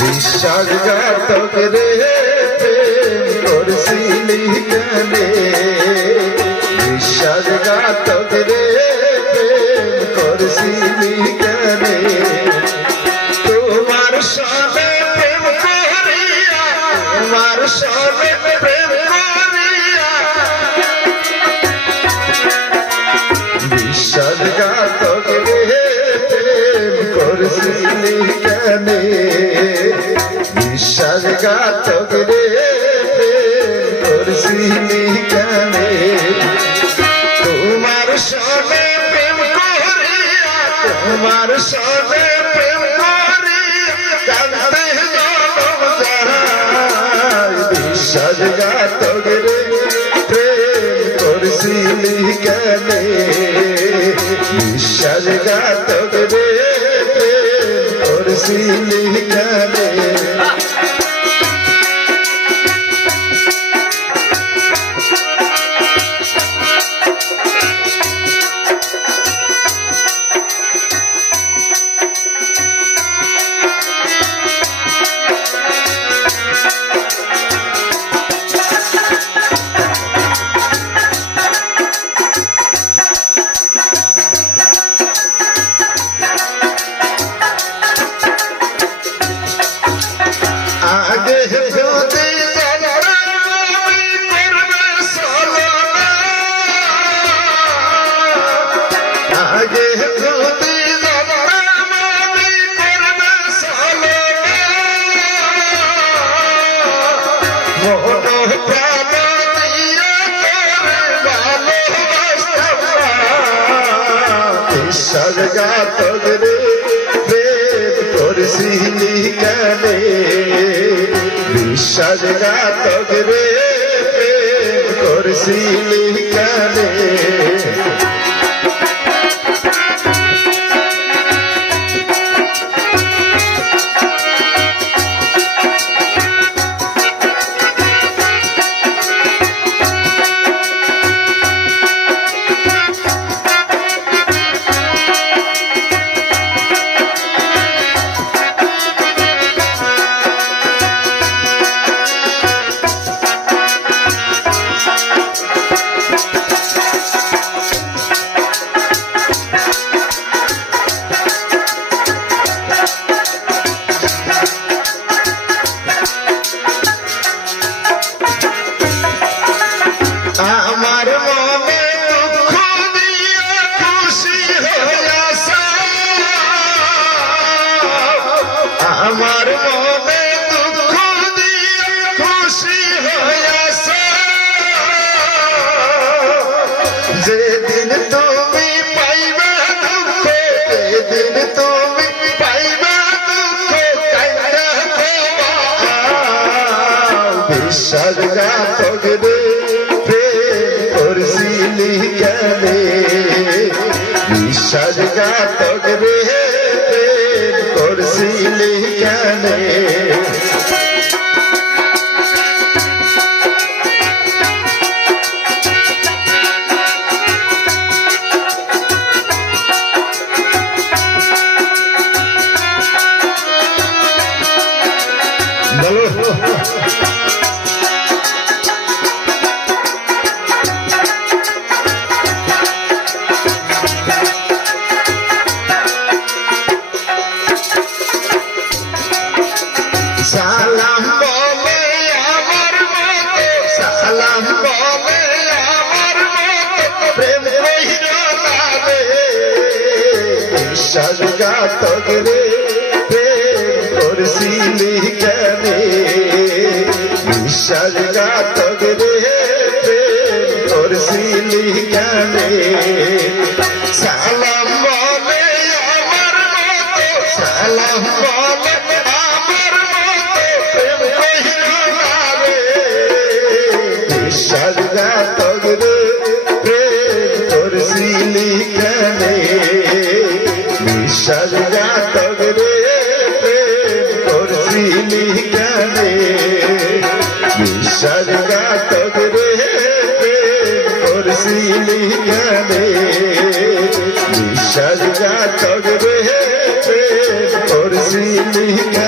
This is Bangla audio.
বিশ্বাসঘাতক রে করছিলি কেনে বিশ্বাসঘাতক বিশ্বাসঘাতক রে করছিলি কেনে। তোমার সবে প্রেম করিয়া, তোমার সবে প্রেম করিয়া কান্দে জনম বিশ্বাসঘাতক রে প্রেম কেনে। বিশ্বাসঘাতক রে প্রেম করছিলি কেনে। বিশ্বাসঘাতক রে প্রেম করছিলি কেনে। বিশ্বাসঘাতক রে প্রেম করছিলি কেনে। আমার মনে দুঃখ দিয়ে খুশি হইয়াছে। যেদিন তুমি পাইবে দুঃখ যেদিন তুমি পাইবে দুঃখ বিশ্বাসঘাতক রে করছিলি কেনে? বিশ্বাসঘাতক রে। করছিলি কেনে বিশ্বাসঘাতক রে প্রেম করছিলি কেনে বিশ্বাসঘাতক রে প্রেম করছিলি কেনে। বিশ্বাসঘাতক রে প্রেম করছিলি কেনে বিশ্বাসঘাতক রে প্রেম ধরছিলি কেনে